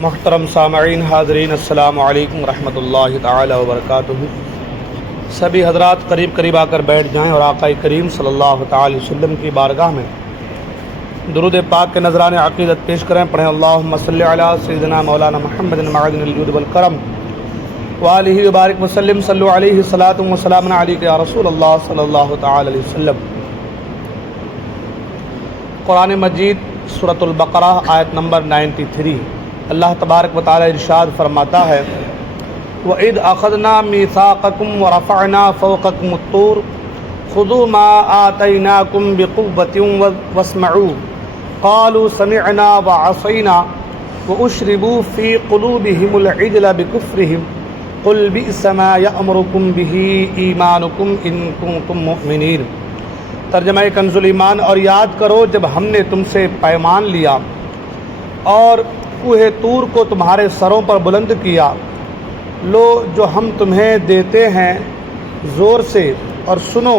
محترم سامعین حاضرین، السلام علیکم ورحمۃ اللہ تعالی وبرکاتہ۔ سبھی حضرات قریب آ کر بیٹھ جائیں اور آقا کریم صلی اللہ تعالی وسلم کی بارگاہ میں درود پاک کے نذران عقیدت پیش کریں۔ پڑھیں اللہم صلی علی سیدنا مولانا محمد معدن الجود والکرم وآلہ وبارک وسلم، صلو علیہ صلاۃ و سلام علیک یا رسول اللہ صلی اللہ تعالی علیہ وسلم۔ قرآن مجید سورۃ البقرہ آیت نمبر 93، اللہ تبارک و تعالی ارشاد فرماتا ہے وَإِذْ أَخَذْنَا مِيثَاقَكُمْ وَرَفَعْنَا فَوْقَكُمُ الطُّورَ خُذُوا مَا آتَيْنَاكُمْ بِقُوَّةٍ وَاسْمَعُوا قَالُوا سَمِعْنَا وَعَصَيْنَا وَأُشْرِبُوا فِي قُلُوبِهِمُ الْعِجْلَ بِكُفْرِهِمْ قُلْ بِئْسَ مَا يَأْمُرُكُمْ بِهِ إِيمَانُكُمْ إِن كُنتُم مُّؤْمِنِينَ۔ ترجمہ کنز الایمان۔ اور یاد کرو جب ہم نے تم سے پیمان لیا اور کوہ طور کو تمہارے سروں پر بلند کیا، لو جو ہم تمہیں دیتے ہیں زور سے اور سنو،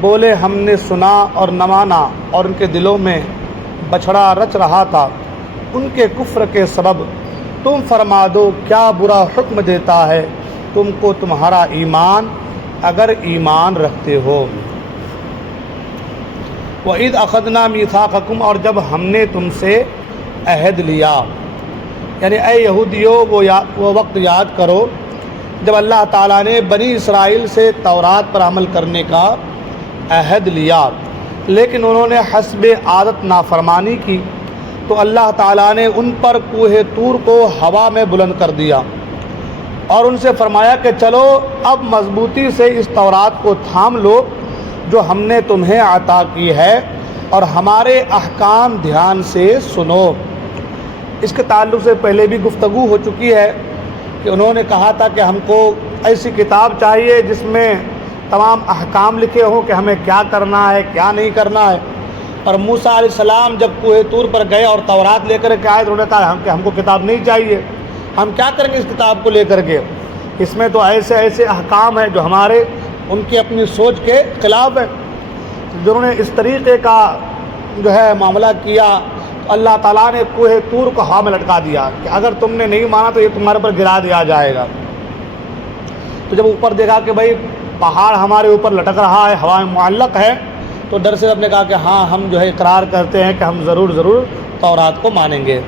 بولے ہم نے سنا اور نہ مانا، اور ان کے دلوں میں بچھڑا رچ رہا تھا ان کے کفر کے سبب۔ تم فرما دو کیا برا حکم دیتا ہے تم کو تمہارا ایمان، اگر ایمان رکھتے ہو۔ وَإِذْ أَخَذْنَا مِيثَاقَكُمْ، اور جب ہم نے تم سے عہد لیا، یعنی اے یہودیو وہ وقت یاد کرو جب اللہ تعالیٰ نے بنی اسرائیل سے تورات پر عمل کرنے کا عہد لیا، لیکن انہوں نے حسب عادت نافرمانی کی، تو اللہ تعالیٰ نے ان پر کوہ طور کو ہوا میں بلند کر دیا اور ان سے فرمایا کہ چلو اب مضبوطی سے اس تورات کو تھام لو جو ہم نے تمہیں عطا کی ہے، اور ہمارے احکام دھیان سے سنو۔ اس کے تعلق سے پہلے بھی گفتگو ہو چکی ہے کہ انہوں نے کہا تھا کہ ہم کو ایسی کتاب چاہیے جس میں تمام احکام لکھے ہوں کہ ہمیں کیا کرنا ہے کیا نہیں کرنا ہے۔ اور موسیٰ علیہ السلام جب کوہ طور پر گئے اور تورات لے کر کے آئے تو انہوں نے کہا کہ ہم کو کتاب نہیں چاہیے، ہم کیا کریں گے اس کتاب کو لے کر کے، اس میں تو ایسے احکام ہیں جو ہمارے ان کی اپنی سوچ کے خلاف ہے۔ جنہوں نے اس طریقے کا معاملہ کیا، اللہ تعالیٰ نے کوہ طور کو ہوا میں لٹکا دیا کہ اگر تم نے نہیں مانا تو یہ تمہارے پر گرا دیا جائے گا۔ تو جب اوپر دیکھا کہ بھائی پہاڑ ہمارے اوپر لٹک رہا ہے، ہوا میں معلق ہے، تو ڈر سے ہم نے کہا کہ ہاں ہم اقرار کرتے ہیں کہ ہم ضرور تورات کو مانیں گے۔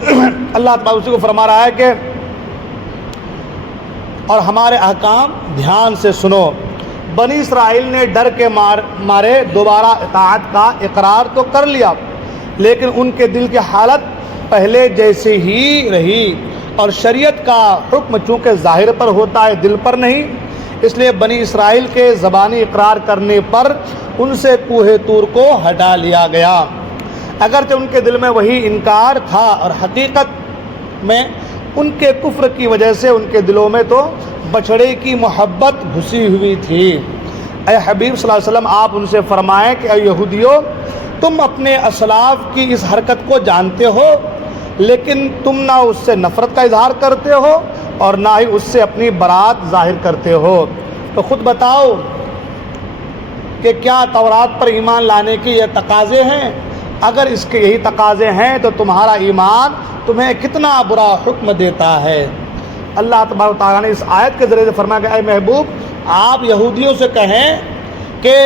اللہ تعالیٰ اسی کو فرما رہا ہے کہ اور ہمارے احکام دھیان سے سنو۔ بنی اسرائیل نے ڈر کے مارے دوبارہ اطاعت کا اقرار تو کر لیا، لیکن ان کے دل کی حالت پہلے جیسے ہی رہی، اور شریعت کا حکم چونکہ ظاہر پر ہوتا ہے دل پر نہیں، اس لیے بنی اسرائیل کے زبانی اقرار کرنے پر ان سے کوہ طور کو ہٹا لیا گیا، اگرچہ ان کے دل میں وہی انکار تھا، اور حقیقت میں ان کے کفر کی وجہ سے ان کے دلوں میں تو بچھڑے کی محبت گھسی ہوئی تھی۔ اے حبیب صلی اللہ علیہ وسلم، آپ ان سے فرمائیں کہ اے یہودیو، تم اپنے اسلاف کی اس حرکت کو جانتے ہو، لیکن تم نہ اس سے نفرت کا اظہار کرتے ہو اور نہ ہی اس سے اپنی برات ظاہر کرتے ہو۔ تو خود بتاؤ کہ کیا تورات پر ایمان لانے کی یہ تقاضے ہیں؟ اگر اس کے یہی تقاضے ہیں تو تمہارا ایمان تمہیں کتنا برا حکم دیتا ہے۔ اللہ تبارک و تعالیٰ نے اس آیت کے ذریعے سے فرمایا کہ اے محبوب، آپ یہودیوں سے کہیں کہ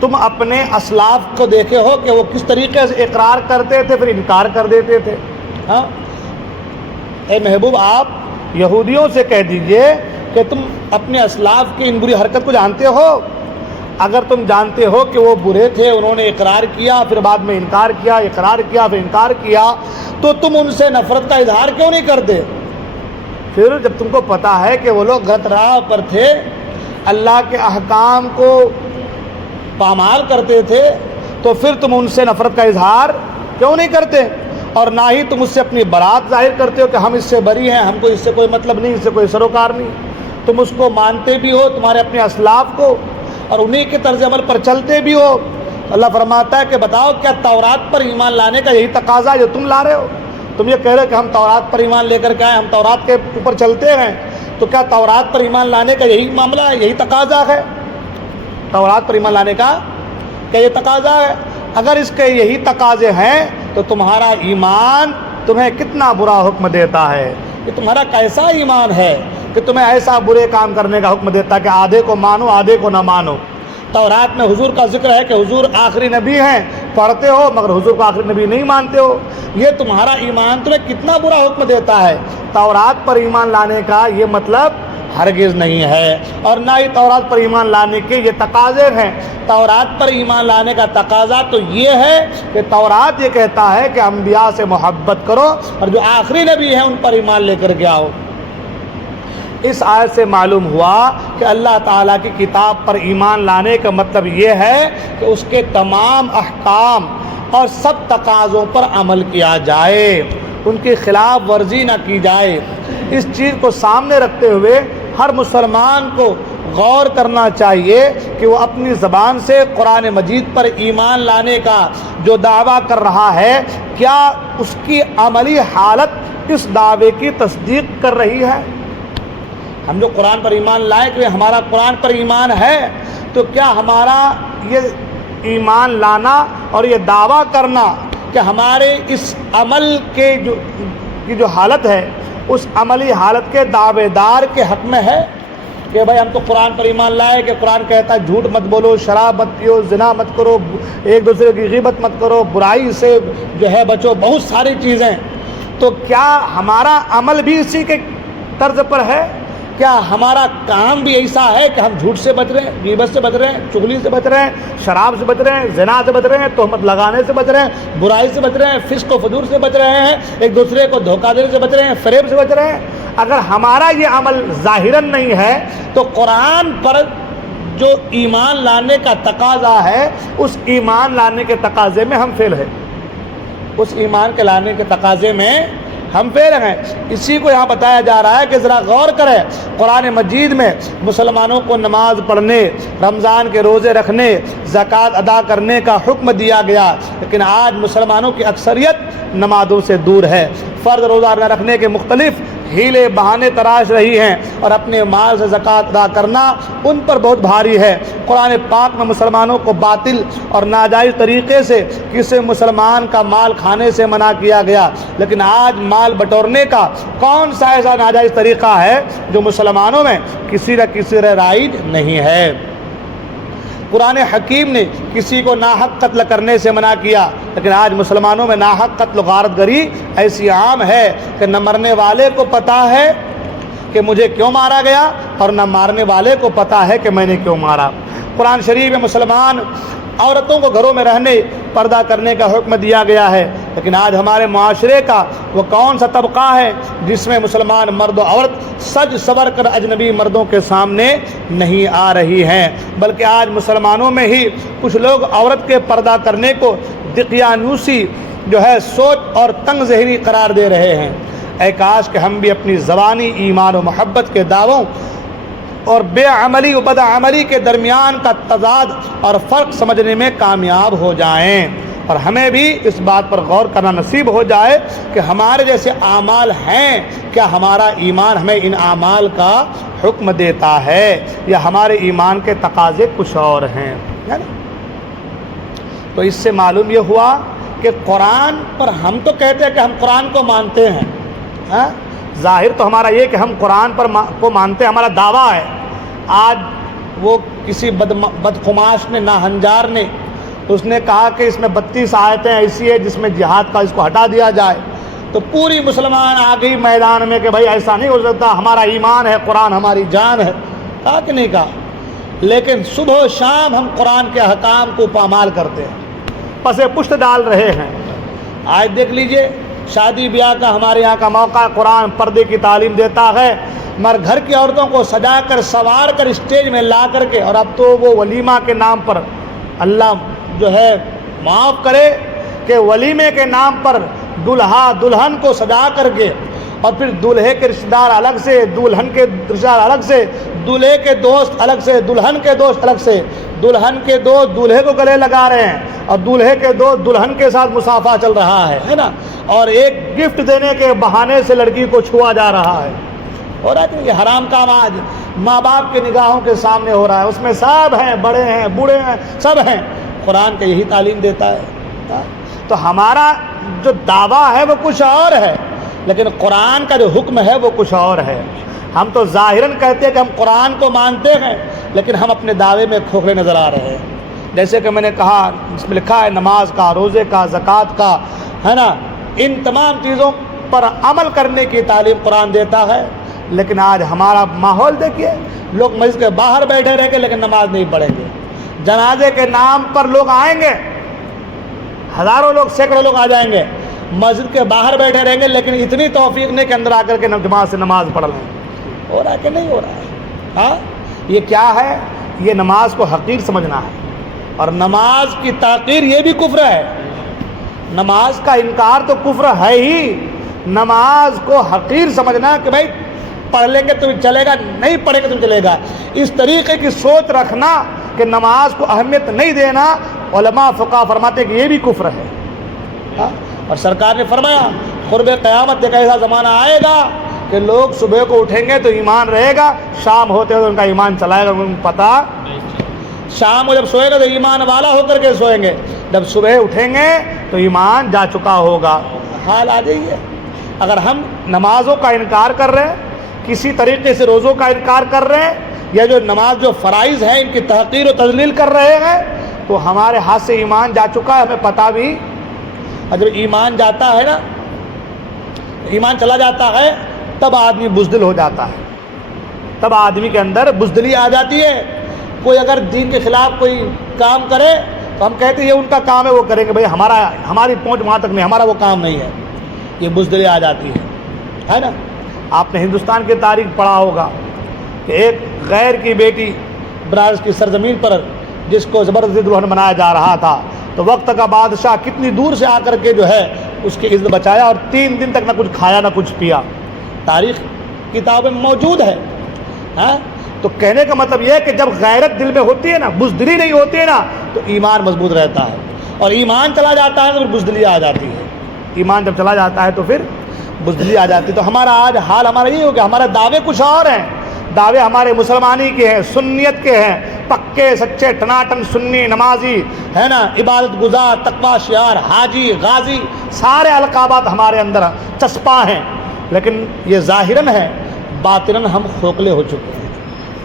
تم اپنے اسلاف کو دیکھے ہو کہ وہ کس طریقے سے اقرار کرتے تھے پھر انکار کر دیتے تھے۔ ہاں اے محبوب، آپ یہودیوں سے کہہ دیجئے کہ تم اپنے اسلاف کی ان بری حرکت کو جانتے ہو۔ اگر تم جانتے ہو کہ وہ برے تھے، انہوں نے اقرار کیا پھر بعد میں انکار کیا، اقرار کیا پھر انکار کیا، تو تم ان سے نفرت کا اظہار کیوں نہیں کرتے؟ پھر جب تم کو پتہ ہے کہ وہ لوگ غلط راہ پر تھے، اللہ کے احکام کو پامال کرتے تھے، تو پھر تم ان سے نفرت کا اظہار کیوں نہیں کرتے؟ اور نہ ہی تم اس سے اپنی برات ظاہر کرتے ہو کہ ہم اس سے بری ہیں، ہم کو اس سے کوئی مطلب نہیں، اس سے کوئی سروکار نہیں۔ تم اس کو مانتے بھی ہو، تمہارے اپنے اسلاف کو، اور انہی کے طرز عمل پر چلتے بھی ہو۔ اللہ فرماتا ہے کہ بتاؤ کیا تورات پر ایمان لانے کا یہی تقاضا ہے جو تم لا رہے ہو؟ تم یہ کہہ رہے ہو کہ ہم تورات پر ایمان لے کر کے آئے، ہم تورات کے اوپر چلتے ہیں، تو کیا تورات پر ایمان لانے کا یہی معاملہ ہے، یہی تقاضا ہے؟ تورات پر ایمان لانے کا کیا یہ تقاضا ہے؟ اگر اس کے یہی تقاضے ہیں تو تمہارا ایمان تمہیں کتنا برا حکم دیتا ہے، کہ تمہارا کیسا ایمان ہے کہ تمہیں ایسا برے کام کرنے کا حکم دیتا ہے کہ آدھے کو مانو آدھے کو نہ مانو۔ تورات میں حضور کا ذکر ہے کہ حضور آخری نبی ہیں، پڑھتے ہو مگر حضور کو آخری نبی نہیں مانتے ہو، یہ تمہارا ایمان تمہیں کتنا برا حکم دیتا ہے۔ تورات پر ایمان لانے کا یہ مطلب ہرگز نہیں ہے، اور نہ ہی تورات پر ایمان لانے کے یہ تقاضے ہیں۔ تورات پر ایمان لانے کا تقاضا تو یہ ہے کہ تورات یہ کہتا ہے کہ انبیاء سے محبت کرو اور جو آخری نبی ہیں ان پر ایمان لے کر کے آؤ۔ اس آیت سے معلوم ہوا کہ اللہ تعالیٰ کی کتاب پر ایمان لانے کا مطلب یہ ہے کہ اس کے تمام احکام اور سب تقاضوں پر عمل کیا جائے، ان کی خلاف ورزی نہ کی جائے۔ اس چیز کو سامنے رکھتے ہوئے ہر مسلمان کو غور کرنا چاہیے کہ وہ اپنی زبان سے قرآن مجید پر ایمان لانے کا جو دعویٰ کر رہا ہے، کیا اس کی عملی حالت اس دعوے کی تصدیق کر رہی ہے؟ ہم جو قرآن پر ایمان لائے کہ ہمارا قرآن پر ایمان ہے، تو کیا ہمارا یہ ایمان لانا اور یہ دعویٰ کرنا کہ ہمارے اس عمل کے جو حالت ہے، اس عملی حالت کے دعوے دار کے حق میں ہے کہ بھائی ہم تو قرآن پر ایمان لائے کہ قرآن کہتا ہے جھوٹ مت بولو، شراب مت پیو، زنا مت کرو، ایک دوسرے کی غیبت مت کرو، برائی سے جو ہے بچو، بہت ساری چیزیں۔ تو کیا ہمارا عمل بھی اسی کے طرز پر ہے؟ کیا ہمارا کام بھی ایسا ہے کہ ہم جھوٹ سے بچ رہے ہیں، غیبت سے بچ رہے ہیں، چغلی سے بچ رہے ہیں، شراب سے بچ رہے ہیں، زنا سے بچ رہے ہیں، تہمت لگانے سے بچ رہے ہیں، برائی سے بچ رہے ہیں، فسق و فجور سے بچ رہے ہیں، ایک دوسرے کو دھوکہ دینے سے بچ رہے ہیں، فریب سے بچ رہے ہیں؟ اگر ہمارا یہ عمل ظاہراً نہیں ہے تو قرآن پر جو ایمان لانے کا تقاضا ہے، اس ایمان لانے کے تقاضے میں ہم فیل ہیں، اس ایمان کے لانے کے تقاضے میں ہم فیل ہیں۔ اسی کو یہاں بتایا جا رہا ہے کہ ذرا غور کریں، قرآن مجید میں مسلمانوں کو نماز پڑھنے، رمضان کے روزے رکھنے، زکوٰۃ ادا کرنے کا حکم دیا گیا، لیکن آج مسلمانوں کی اکثریت نمازوں سے دور ہے، فرض روزہ نہ رکھنے کے مختلف ہیلے بہانے تراش رہی ہیں، اور اپنے مال سے زکوٰۃ ادا کرنا ان پر بہت بھاری ہے۔ قرآن پاک میں مسلمانوں کو باطل اور ناجائز طریقے سے کسی مسلمان کا مال کھانے سے منع کیا گیا، لیکن آج مال بٹورنے کا کون سا ایسا ناجائز طریقہ ہے جو مسلمانوں میں کسی نہ کسی رائج نہیں ہے؟ قرآن حکیم نے کسی کو ناحق قتل کرنے سے منع کیا، لیکن آج مسلمانوں میں ناحق قتل و غارت گری ایسی عام ہے کہ نہ مرنے والے کو پتہ ہے کہ مجھے کیوں مارا گیا، اور نہ مارنے والے کو پتہ ہے کہ میں نے کیوں مارا۔ قرآن شریف میں مسلمان عورتوں کو گھروں میں رہنے، پردہ کرنے کا حکم دیا گیا ہے، لیکن آج ہمارے معاشرے کا وہ کون سا طبقہ ہے جس میں مسلمان مرد و عورت سج سور کر اجنبی مردوں کے سامنے نہیں آ رہی ہیں، بلکہ آج مسلمانوں میں ہی کچھ لوگ عورت کے پردہ کرنے کو دقیانوسی جو ہے سوچ اور تنگ ذہنی قرار دے رہے ہیں۔ اے کاش کہ ہم بھی اپنی زبانی ایمان و محبت کے دعووں اور بے عملی و بد عملی کے درمیان کا تضاد اور فرق سمجھنے میں کامیاب ہو جائیں، اور ہمیں بھی اس بات پر غور کرنا نصیب ہو جائے کہ ہمارے جیسے اعمال ہیں، کیا ہمارا ایمان ہمیں ان اعمال کا حکم دیتا ہے، یا ہمارے ایمان کے تقاضے کچھ اور ہیں، ہے نا؟ تو اس سے معلوم یہ ہوا کہ قرآن پر ہم تو کہتے ہیں کہ ہم قرآن کو مانتے ہیں، ہاں؟ ظاہر تو ہمارا یہ کہ ہم قرآن کو مانتے ہیں، ہمارا دعویٰ ہے۔ آج وہ کسی بدخماش نے، ناہنجار نے، اس نے کہا کہ اس میں 32 آیتیں ایسی ہیں جس میں جہاد کا اس کو ہٹا دیا جائے، تو پوری مسلمان آ گئی میدان میں کہ بھائی ایسا نہیں ہو سکتا، ہمارا ایمان ہے، قرآن ہماری جان ہے۔ کہا کہ نہیں کہا؟ لیکن صبح و شام ہم قرآن کے احکام کو پامال کرتے ہیں، پس پشت ڈال رہے ہیں۔ آج دیکھ لیجئے، شادی بیاہ کا ہمارے یہاں کا موقع، قرآن پردے کی تعلیم دیتا ہے، مگر گھر کی عورتوں کو سجا کر سوار کر اسٹیج میں لا کر کے، اور اب تو وہ ولیمہ کے نام پر، اللہ جو ہے معاف کرے کہ ولیمے کے نام پر دلہا دلہن کو سجا کر کے، اور پھر دولہے کے رشتہ دار الگ سے، دلہن کے رشتہ دار الگ سے، دولہے کے دوست الگ سے، دلہن کے دوست الگ سے، دلہن کے دوست دولہے کو گلے لگا رہے ہیں، اور دولہے کے دوست دلہن کے ساتھ مصافحہ چل رہا ہے نا، اور ایک گفٹ دینے کے بہانے سے لڑکی کو چھوا جا رہا ہے۔ ہو رہا ہے کہ یہ حرام کام آج ماں باپ کے نگاہوں کے سامنے ہو رہا ہے، اس میں سب ہیں، بڑے ہیں، بوڑھے ہیں، سب ہیں۔ قرآن کا یہی تعلیم دیتا ہے۔ تو ہمارا جو دعویٰ ہے وہ کچھ اور ہے، لیکن قرآن کا جو حکم ہے وہ کچھ اور ہے۔ ہم تو ظاہراً کہتے ہیں کہ ہم قرآن کو مانتے ہیں، لیکن ہم اپنے دعوے میں کھوکھلے نظر آ رہے ہیں۔ جیسے کہ میں نے کہا، اس میں لکھا ہے نماز کا، روزے کا، زکوٰۃ کا، ہے نا، ان تمام چیزوں پر عمل کرنے کی تعلیم قرآن دیتا ہے، لیکن آج ہمارا ماحول دیکھیے، لوگ مسجد کے باہر بیٹھے رہیں گے لیکن نماز نہیں پڑھیں گے۔ جنازے کے نام پر لوگ آئیں گے، ہزاروں لوگ، سینکڑوں لوگ آ جائیں گے، مسجد کے باہر بیٹھے رہیں گے، لیکن اتنی توفیق نہیں کہ اندر آ کر کے جماعت سے نماز پڑھ لیں۔ ہو رہا ہے کہ نہیں ہو رہا ہے؟ ہاں، یہ کیا ہے؟ یہ نماز کو حقیر سمجھنا ہے، اور نماز کی تحقیر یہ بھی کفر ہے۔ نماز کا انکار تو کفر ہے ہی، نماز کو حقیر سمجھنا کہ بھائی پڑھ لیں گے تو چلے گا، نہیں پڑھیں گے تو چلے گا، اس طریقے کی سوچ رکھنا کہ نماز کو اہمیت نہیں دینا، علماء فقہا فرماتے ہیں کہ یہ بھی کفر ہے۔ اور سرکار نے فرمایا قرب قیامت ایک ایسا زمانہ آئے گا کہ لوگ صبح کو اٹھیں گے تو ایمان رہے گا، شام ہوتے ہوئے ان کا ایمان چلائے گا، ان کو پتہ شام کو جب سوئے گا تو ایمان والا ہو کر کے سوئیں گے، جب صبح اٹھیں گے تو ایمان جا چکا ہوگا۔ حال آ جائیے، اگر ہم نمازوں کا انکار کر رہے ہیں، کسی طریقے سے روزوں کا انکار کر رہے ہیں، یا جو نماز جو فرائض ہیں ان کی تحقیر و تذلیل کر رہے ہیں، تو ہمارے ہاتھ سے ایمان جا چکا ہے، ہمیں پتہ بھی۔ اور جب ایمان جاتا ہے نا، ایمان چلا جاتا ہے، تب آدمی بزدل ہو جاتا ہے، تب آدمی کے اندر بزدلی آ جاتی ہے۔ کوئی اگر دین کے خلاف کوئی کام کرے تو ہم کہتے ہیں یہ ان کا کام ہے، وہ کریں گے، بھائی ہماری پہنچ وہاں تک نہیں، ہمارا وہ کام نہیں ہے، یہ بزدلی آ جاتی ہے نا۔ آپ نے ہندوستان کی تاریخ پڑھا ہوگا کہ ایک غیر کی بیٹی برازیل کی سرزمین پر جس کو زبردستی دلہن بنایا جا رہا تھا، تو وقت کا بادشاہ کتنی دور سے آ کر کے جو ہے اس کی عزت بچایا، اور 3 دن تک نہ کچھ کھایا نہ کچھ پیا۔ تاریخ کتابیں موجود ہے۔ ہاں، تو کہنے کا مطلب یہ ہے کہ جب غیرت دل میں ہوتی ہے نا، بزدلی نہیں ہوتی ہے نا، تو ایمان مضبوط رہتا ہے، اور ایمان چلا جاتا ہے تو پھر بزدلی آ جاتی ہے۔ ایمان جب چلا جاتا ہے تو پھر بزدلی آ جاتی ہے۔ تو ہمارا آج حال ہمارا یہ ہو گیا، ہمارے دعوے کچھ اور ہیں، دعوے ہمارے مسلمانی کے ہیں، سنیت کے ہیں، پکے سچے ٹناٹن سنی نمازی ہے نا، عبادت گزار، تقوی شعار، حاجی، غازی، سارے القابات ہمارے اندر چسپاں ہیں، لیکن یہ ظاہراً ہے، باطناً ہم کھوکھلے ہو چکے ہیں،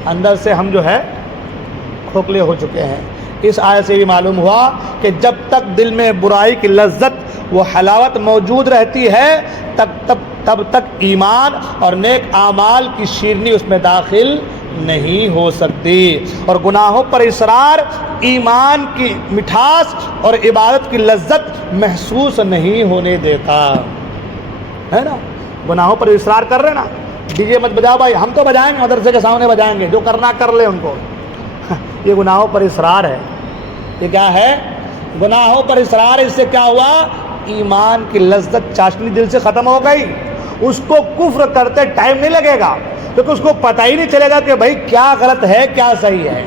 اندر سے ہم جو ہے کھوکھلے ہو چکے ہیں۔ اس آیت سے بھی معلوم ہوا کہ جب تک دل میں برائی کی لذت و حلاوت موجود رہتی ہے، تب تک ایمان اور نیک اعمال کی شیرنی اس میں داخل نہیں ہو سکتی، اور گناہوں پر اصرار ایمان کی مٹھاس اور عبادت کی لذت محسوس نہیں ہونے دیتا، ہے نا۔ گناہوں پر اصرار کر رہے نا، ڈی جے مت بجاؤ بھائی، ہم تو بجائیں گے، مدرسے کے سامنے بجائیں گے، جو کرنا کر لے ان کو، یہ گناہوں پر اصرار ہے۔ یہ کیا ہے؟ گناہوں پر اصرار۔ اس سے کیا ہوا؟ ایمان کی لذت چاشنی دل سے ختم ہو گئی، اس کو کفر کرتے ٹائم نہیں لگے گا، کیونکہ اس کو پتہ ہی نہیں چلے گا کہ بھائی کیا غلط ہے کیا صحیح ہے،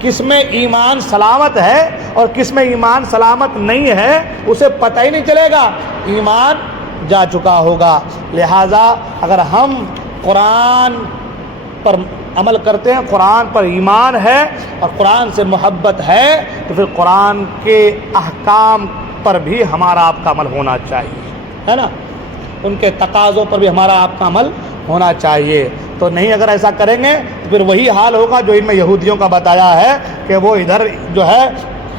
کس میں ایمان سلامت ہے اور کس میں ایمان سلامت نہیں ہے، اسے پتہ ہی نہیں چلے گا، ایمان جا چکا ہوگا۔ لہٰذا اگر ہم قرآن پر عمل کرتے ہیں، قرآن پر ایمان ہے اور قرآن سے محبت ہے، تو پھر قرآن کے احکام پر بھی ہمارا آپ کا عمل ہونا چاہیے، ہے نا، ان کے تقاضوں پر بھی ہمارا آپ کا عمل ہونا چاہیے۔ تو نہیں اگر ایسا کریں گے تو پھر وہی حال ہوگا جو ان میں یہودیوں کا بتایا ہے کہ وہ ادھر جو ہے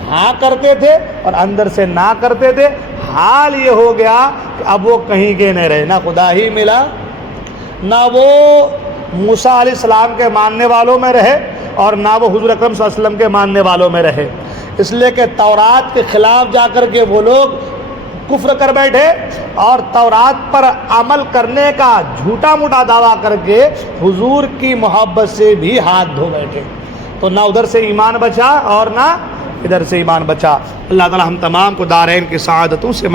ہاں کرتے تھے اور اندر سے نہ کرتے تھے۔ حال یہ ہو گیا کہ اب وہ کہیں کے نہیں رہے، نہ خدا ہی ملا، نہ وہ موسیٰ علیہ السلام کے ماننے والوں میں رہے، اور نہ وہ حضور اکرم صلی اللہ علیہ وسلم کے ماننے والوں میں رہے، اس لیے کہ تورات کے خلاف جا کر کے وہ لوگ کفر کر بیٹھے، اور تورات پر عمل کرنے کا جھوٹا موٹا دعویٰ کر کے حضور کی محبت سے بھی ہاتھ دھو بیٹھے، تو نہ ادھر سے ایمان بچا اور نہ ادھر سے ایمان بچا۔ اللہ تعالی ہم تمام کو دارین کی سعادتوں سے